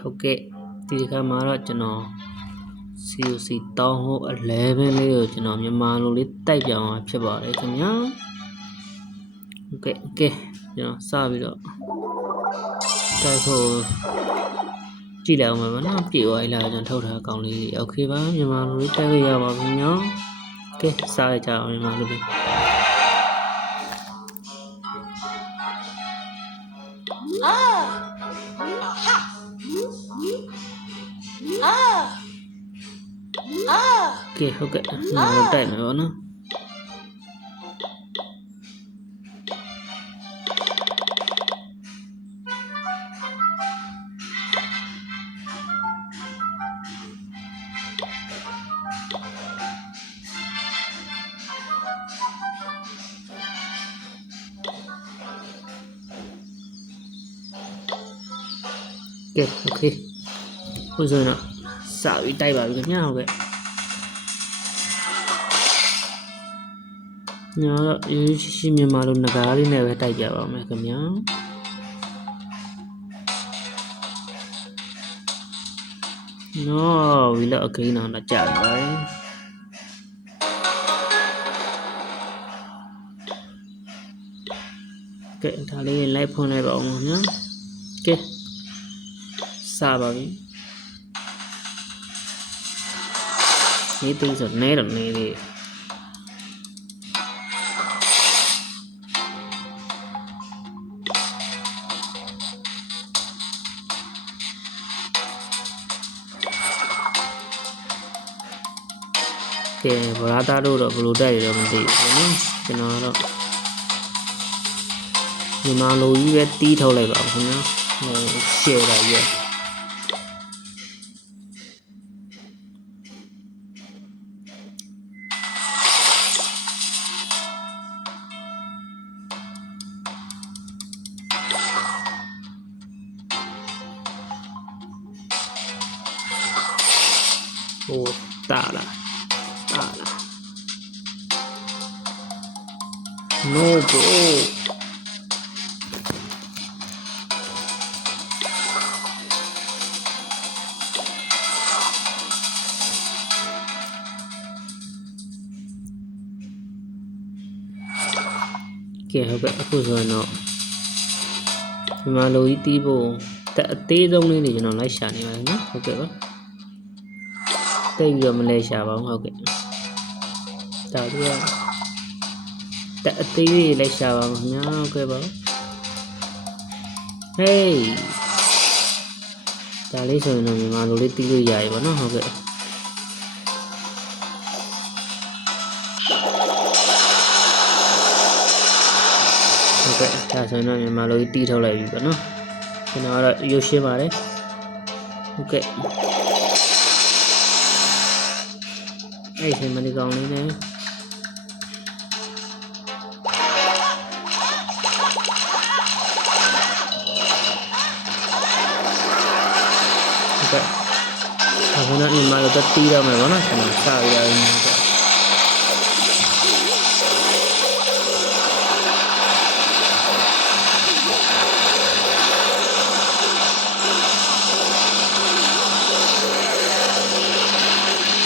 ဟုတ်ကဲ့ဒီခါမှာတော့ကျွန်တော် COC တောင်းဟို11လေးကိုကျွန်တော်မြန်မာလိုလေးတိုက်ပြအောင်ဖြစ်ပါတယ်ခင်ဗျာဟုတ်ကဲ့ကျွန်တော်စပြီးတော့တိုက်ဖို့ကြည့်လိုက်အောင်ပါနော်ပြေသွားပြီလားကျွန်တော်ထုတ်ထားအကောင်လေးโอเคပါမြန်မာလိုလေးတိုက်ရပါပြီနော်ကဲစားရကြအောင်မြန်မာလိုလေးကဲဟုတ်ကဲ့နောက်တိုက်မယ်ပေါ့နော်ကဲโอเคဟိုဆိုရင်တော့စပြီးတိုက်ပါပြီခင်ဗျာဟုတ်ကဲ့ညာတော့ရေးရှိမြန်မာလိုငကားလေးနဲ့ပဲတိုက်ကြပါမယ်ခင်ဗျာနော်ဝီလာအကိန်းတော့ကြာပါကဲဒါလေးလိုက်ဖွင့်လိုက်ပါဦးနော်ကဲစပါပြီနေသိဆိုနေတော့နေလေးကဲဗလာတာတို့တော့ဘလိုတက်ရတော့မသိဘူးနော်ကျွန်တော်တော့မြန်မာလိုကြီးပဲတီးထုတ်လိုက်ပါဦးခင်ဗျာရှယ်တာရဲ့โอ้ตาละno broကဲဟုတ်ကဲ့အခုဆိုရင်တော့ဒီမှာလိုကြီးတီးဖို့အသေးဆုံးလေးတွေကျွန်တော်လိုက်ရှာနေပါတယ်နော်ဟုတ်ကဲ့ပါတိတ်ပြီးတော့မလဲရှာပါဘူးဟုတ်ကဲ့ဒါတို့ကအသေးလေးလိုက်ရှာပါမယ်ညာဟုတ်ကဲ့ပါဟေးဒါလေးဆိုရင်တော့မြန်မာလိုလေးတီးလို့ရပြီပေါ့နော်ဟုတ်ကဲ့ဟုတ်ကဲ့ဒါဆိုရင်တော့မြန်မာလိုကြီးတီးထုတ်လိုက်ပြီပေါ့နော်ကျွန်တော်ကတော့ရုပ်ရှင်းပါတယ်ဟုတ်ကဲ့အဲ့ဒီမဒီကောင်လေးနဲ့ဟုတ်ကဲ့အခုတော့မြန်မာလိုတီးတော့မယ်ပေါ့နော်ကျွန်တော်စပြီးတော့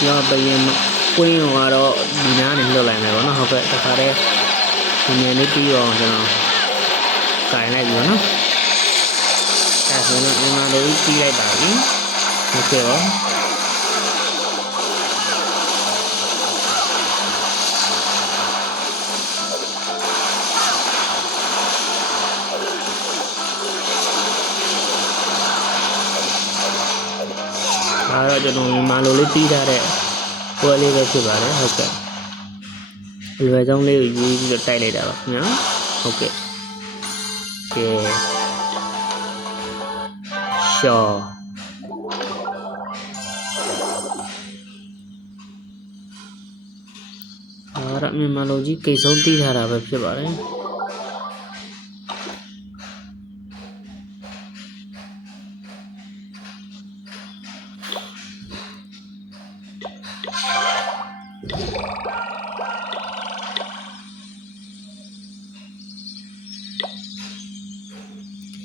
ကျွန်တော်ပြင်ကွင်းကတော့ဒီနားနဲ့လွတ်လိုက်မယ်ပေါ့နော်ဟုတ်ကဲ့တခါတည်းဒီနေလေးပြီးတော့ကျွန်တော်ကင်လိုက်ပြီပေါ့နော်အဲဆိုတော့မြန်မာလိုပြီးလိုက်ပါပြီဟုတ်ကဲ့ပါဒါတော့ကျွန်တော်မြန်မာလိုလေးပြီးထားတဲ့ပွဲလေးပဲဖြစ်ပါတယ်ဟုတ်ကဲ့အလွယ်ဆုံးလေးကိုရေးပြီးတော့တိုက်လိုက်တာပါခင်ဗျာဟုတ်ကဲ့ကဲရှော့ဒါရမြန်မာလိုကြီးကိတ်ဆုံးတီးထားတာပဲဖြစ်ပါတယ်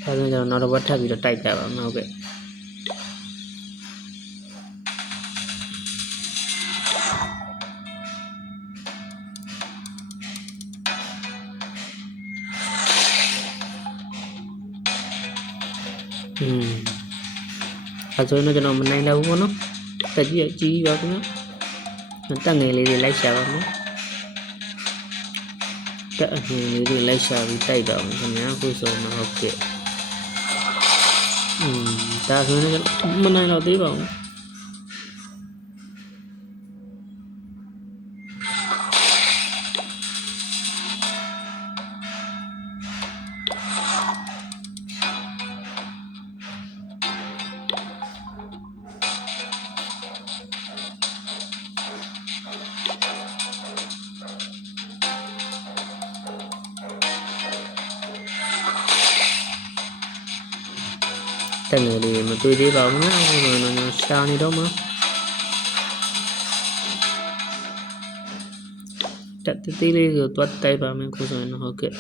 ဒါဆိုရင်ကျွန်တော်နောက်တစ်ပတ်ထပ်ပြီးတော့တိုက်ပြပါမယ်ဟုတ်ကဲ့ အဲ့ဆိုရင်ကျွန်တော်မနိုင်တော့ဘူးပေါ့နော်တက်ကြီးကြီးပါခင်ဗျာတက်ငယ်လေးတွေလိုက်ရှာပါမယ်တက်အငယ်လေးတွေလိုက်ရှာပြီးတိုက်တော့မယ်ခင်ဗျာအခုဆိုတော့ဟုတ်ကဲ့ဒါဆိုရင်မနိုင်တော့သေးပါဘူးတက်ငယ်လေးမတွေ့သေးပါဘူးနော်ဟိုတော့ရှာနေတော့မှာတက်တေးလေးကိုတွတ်တိုက်ပါမယ်ခုဆိုရင်ဟုတ်ကဲ့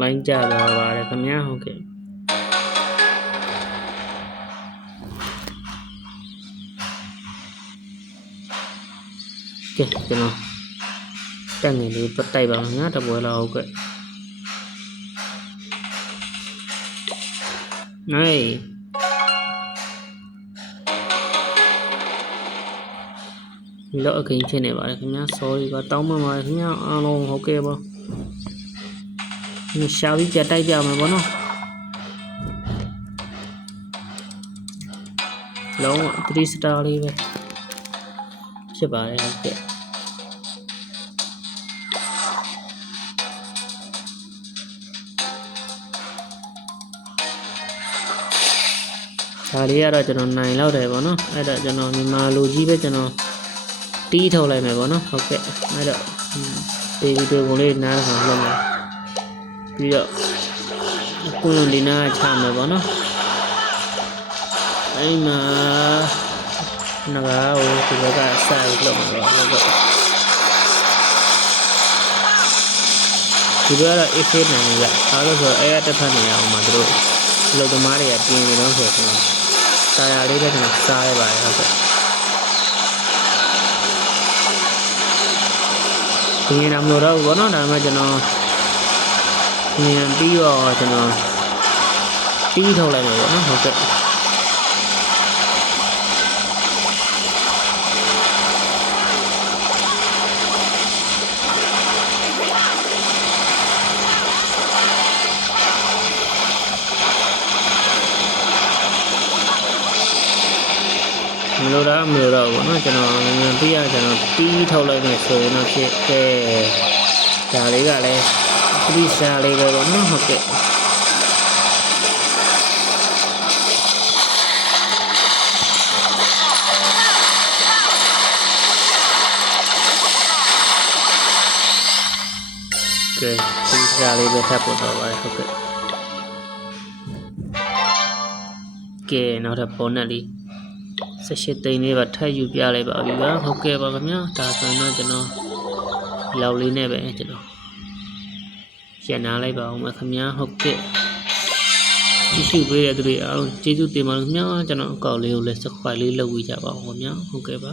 လိုင်းကြတော့ပါတယ်ခင်ဗျာဟုတ်ကဲ့ကဲကျွန်တော်တက်ငယ်လေးပတ်တိုက်ပါမယ်ငါတပွဲလာဟုတ်ကဲ့နိုင်လောက်အကင်းဖြစ်နေပါတယ်ခင်ဗျာ sorry ပါတောင်းပန်ပါတယ်ခင်ဗျာအားလုံးဟုတ်ကဲ့ပါရှာပြီးပြတိုက်ပြမယ်ပေါ့နော်လုံးဝ3 star လေးပဲဖြစ်ပါတယ်ဟုတ်ကဲ့ဒါလေးကတော့ကျွန်တော်နိုင်လောက်တယ်ပေါ့နော်အဲ့တော့ကျွန်တော်မြန်မာလူကြီးပဲကျွန်တော်တီးထုတ်လိုက်မယ်ပေါ့နော်ဟုတ်ကဲ့အဲ့တော့ဒီဗီဒီယိုကိုလေးနားထောင်လုပ်မယ်ပြီးတော့အခုလုံးဒီနားချမယ်ပေါ့နော်အဲ့မှာနဂါကိုဒီဘက်ကဆက်လုပ်မှာပေါ့ဟုတ်ကဲ့ဒီဘက်ကတော့ AK နိုင်ရအားလို့ဆိုအဲ့တစ်ဖက်နေအောင်မှာတို့လုံသမားတွေကပြင်နေတော့ဆိုတော့စာရလေးပဲကျွန်တော်စားရပါတယ်ဟုတ်ကဲ့ဒီနေ့တော့မလို့တော့ဘောနော်ဒါမှကျွန်တော်မြင်ပြီးတော့ကျွန်တော်တီးထုတ်လိုက်မယ်ပေါ့နော်ဟုတ်ကဲ့မလို့တော့ဘောနော်ကျွန်တော်မြင်ပြီးရကျွန်တော်တီးထုတ်လိုက်မယ်ဆိုရင်တော့ဖြစ်တယ်ဒါလေးကလည်းဒီရှားလေးပဲပေါ့နော်ဟုတ်ကဲ့ကဲဒီရှားလေးပဲထပ်ပေါ်တော့ပါတယ်ဟုတ်ကဲ့ကဲနောက်ထပ်ပေါ်နေလေး18သိန်းလေးပါထပ်ယူပြလိုက်ပါပြီဗျာဟုတ်ကဲ့ပါခင်ဗျာဒါဆိုရင်တော့ကျွန်တော်လောက်လေးနဲ့ပဲကျွန်တော်ရန်နာလိုက်ပါဦးမယ်ခင်ဗျာဟုတ်ကဲ့ကြည့်ရှုပေးတဲ့သူတွေအားလုံးကျေးဇူးတင်ပါတယ်ခင်ဗျာကျွန်တော်အကောက်လေးကိုလည်း subscribe လေးလုပ်ဝေးကြပါဦးခင်ဗျာဟုတ်ကဲ့ပါ